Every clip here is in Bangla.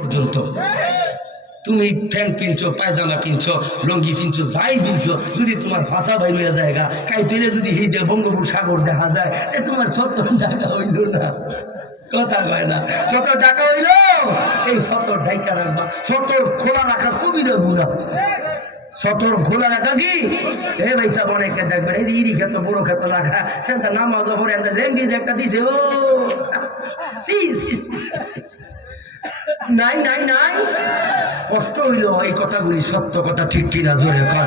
পর্যন্ত তুমি প্যান্ট পিনছো পায়জামা পিনছো লঙ্গি পিনছো যাই পিনছো যদি তোমার ভাষা বাইর হয়ে জায়গা কাই পেলে যদি এই বঙ্গোপসাগর দেখা যায় তে তোমার সত্তর টাকা হইল না। কথা কয় না সত্তর টাকা হইল? এই সত্তর ডাইকা রাখবা সত্তর খোলা রাখা খুবই গুণা সতর খোলা রাখা কি? এ ভাই সাহেব অনেকে দেখবেন এই যে ইরি খেত বড় খেত রাখা সেটা নামাজ পরে একটা একটা দিছে ও। C, C, C, C, C. নাই নাই নাই। কষ্ট হইল এই কথাগুলি সত্য কথা ঠিক কিনা জোরে কর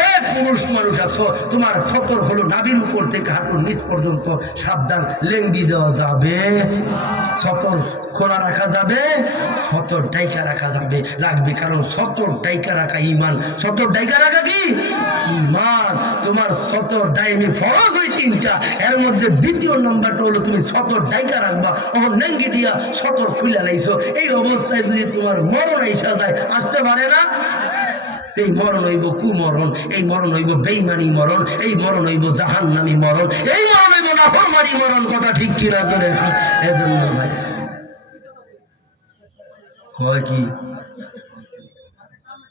এ পুরুষ মানুষ আছো, তোমার সতর হলো নাবির উপর থেকে হাঁটুর নিচ পর্যন্ত। সাবধান লেঙ্গি দেওয়া যাবে। সতর খোলা রাখা যাবে, সতর ডাইকা রাখা যাবে। লাগবে কারণ সতর ডাইকা রাখা ইমান সতর ডাইকা রাখা কি? ইমান তোমার সতর ডাইনি ফরজ ওই তিনটা। এর মধ্যে দ্বিতীয় নাম্বারটা হলো তুমি সতর ডাইকা রাখবা। তখন নেঙ্গি দিয়া সতর খুলে লাইছো। এই অবস্থায় যদি তোমার মরণ আইসা যায়, আসতে পারে না? এই মরণ হইব কু কুমরণ, এই মরণ হইব বেইমানি মরণ, এই মরণ হইব জাহান্নামি মরণ, এই মরণ হইব নাফরমানি মরণ, কথা ঠিক কিনা জোরে এজন্য ভাই। হয় কি?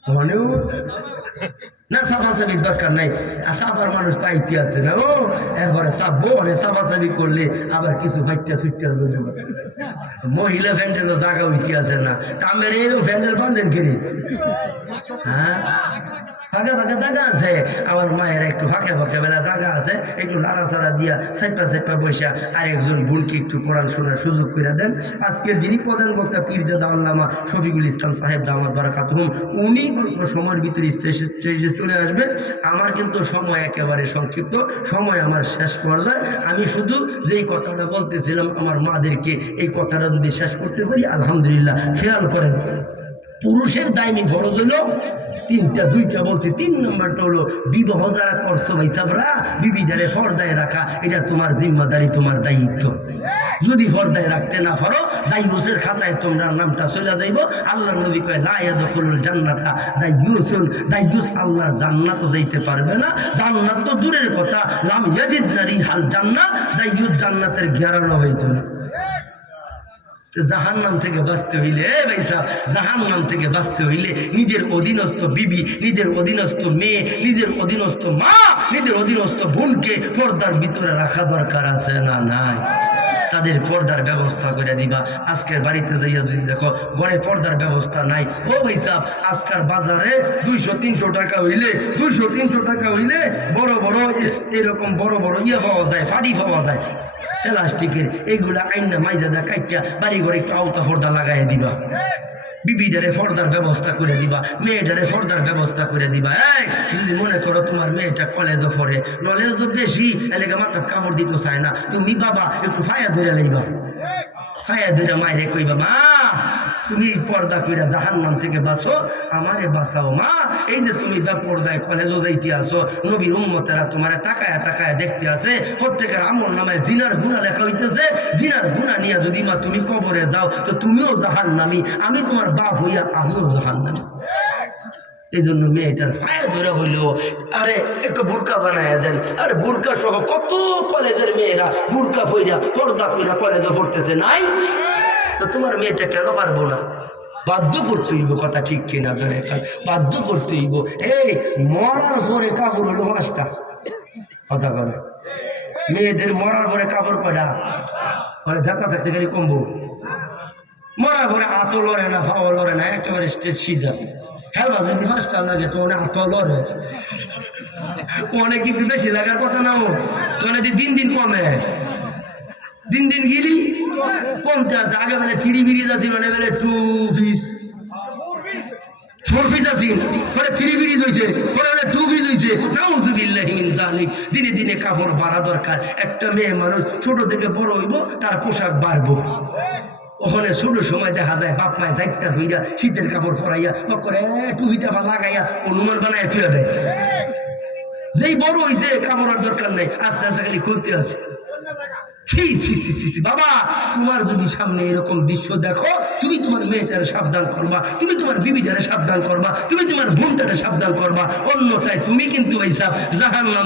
মনেও না, সাফাসাফির দরকার নাই। সাফার মানুষ তো আছে না, ও করলে আবার কিছু ফাইটা সুইটা মহিলা হইতে আছে না। ফ্যান্ডেল বাঁধেন কিনে? হ্যাঁ? ফাঁকা ফাঁকা আছে। আমার মায়ের একটু বেলা আছে। একটু লাড়াছাড়া দিয়া সাইপা সাইপা আর একজন বোনকে একটু কোরআন শোনার সুযোগ করে দেন। আজকের যিনি প্রধান বক্তা পীরজাদা আল্লামা শফিকুল ইসলাম সাহেব দামাত বারাকাতুহুম, উনি অল্প সময়ের ভিতরে স্টেজে চলে আসবে। আমার কিন্তু সময় একেবারে সংক্ষিপ্ত। সময় আমার শেষ পর্যায়ে। আমি শুধু যেই কথাটা বলতেছিলাম, আমার মাদেরকে এই কথাটা যদি শেষ করতে পারি, আলহামদুলিল্লাহ, খেয়াল করেন। পুরুষের দায়নি ফরজ হলো তিনটা, দুইটা বলছে, তিন নম্বরটা হলো, বিবাহ যারা করছ ভাই সাবরা, বিবিটারে ফর্দায় রাখা, এটা তোমার জিম্মাদারি, তোমার দায়িত্ব। যদি ফর্দায় রাখতে না পারো দায়ুসের খাতায় তোমরা নামটা চলে যাইব। আল্লাহ নবী কয় লায়াদখুলুল জান্নাতা। দায়ুসুল দায়ুস আল্লাহ জান্নাত যাইতে পারবে না। জান্নাত তো দূরের কথা। লাম ইয়াজিদ নারী হাল জান্নাত। দায়ুস জান্নাতের ঘেরানো হইতো না। জাহান নাম থেকে বাঁচতে হইলে, এ ভাই সাহেব জাহান নাম থেকে বাঁচতে হইলে নিজের অধীনস্থ বিবি, নিজের অধীনস্থ মেয়ে, নিজের অধীনস্থ মা, নিজের অধীনস্থ বোনকে পর্দার ভিতরে রাখা দরকার আছে না নাই? তাদের পর্দার ব্যবস্থা করে দিবা। আজকের বাড়িতে যাইয়া যদি দেখো, ঘরে পর্দার ব্যবস্থা নাই। ও সাহেব আজকার বাজারে দুইশো, তিনশো টাকা হইলে, দুইশো, তিনশো টাকা হইলে বড় বড় এরকম বড় বড় ইয়ে পাওয়া যায় ফাটি পাওয়া যায়। প্লাস্টিকের এইগুলা আইনা মাইজাদা কাইটা বাড়ি ঘরে একটু আওতা ফর্দা লাগাই দিবা। বিবিডারে ফর্দার ব্যবস্থা করে দিবা, মেয়েটারে ফর্দার ব্যবস্থা করে দিবা। যদি মনে করো তোমার মেয়েটা কলেজও পড়ে। নলেজ তো বেশি, এলাকা মাথা কামড় দিতে চায় না। তুমি বাবা, একটু ফায়া ধরে লইবা। ফায়া ধরে মায়ের কইবা, মা তুমি পর্দা কইরা জাহান্নাম থেকে বাঁচো, আমারে বাঁচাও, মা। এই যে তুমি বেপর্দায় কলেজও যাইতে আসো, নবীর উম্মতেরা তোমারে তাকায় তাকায় দেখতে আসে, প্রত্যেকের আমল নামায় জিনার গুণা লেখা হইতেছে। জিনার গুণা নিয়ে যদি মা তুমি কবরে যাও, তো তুমিও জাহান নামি আমি তোমার বাপ হইয়া আমিও জাহান নামি এই জন্য মেয়েটার ফায়া ধরে হইল আরে, একটু বোরকা বানায় দেন। আরে, বোরকা সহ কত কলেজের মেয়েরা বোরকা পইরা পর্দা পইরা কলেজে পড়তেছে, নাই? তো তোমার মেয়েটা কেন পারব না? বাধ্য করতে হইব কথা ঠিক কিনা জনে বাধ্য করতে হইব। এই মরার পরে কাপড় হলো পাঁচটা। কথা বলে মেয়েদের মরার পরে কাপড় কয়টা? মানে ঝাঁকা থাকতে গেলে কমবো। মরার পরে হাতও লড়ে না ফাও লড়ে না, একেবারে স্টেজ সিধা। হেলবা যদি পাঁচটা লাগে তো অনেক হাতও লড়ে। অনেক কিন্তু বেশি লাগার কথা না ও। তো দিন দিন কমে। দিন দিন গিলি কমতে আছে আগে বেলে থ্রি বিরিজ আছে মানে বেলে টু পিস ফোর পরে থ্রি বিরিজ হয়েছে পরে বেলে টু হয়েছে দিনে দিনে কাপড় বাড়া দরকার। একটা মেয়ে মানুষ ছোট থেকে বড় হইব, তার পোশাক বাড়বো। ওখানে ছোট সময় দেখা যায়, বাপ মায় চারটা ধুইয়া শীতের কাপড় পরাইয়া করে টুপিটা লাগাইয়া অনুমান বানাইয়া তুলে দেয়। যেই বড় হইছে কাপড়ের দরকার নাই, আস্তে আস্তে খালি খুলতে আছে। ছি ছি ছি ছি বাবা, তোমার যদি সামনে এরকম দৃশ্য দেখো, তুমি তোমার মেয়েটারে সাবধান করবা, তুমি তোমার বিবিটারে সাবধান করবা, তুমি তোমার বোনটারে সাবধান করবা। অন্যথায় তুমি কিন্তু ওইসব সাহেব জাহান্নাম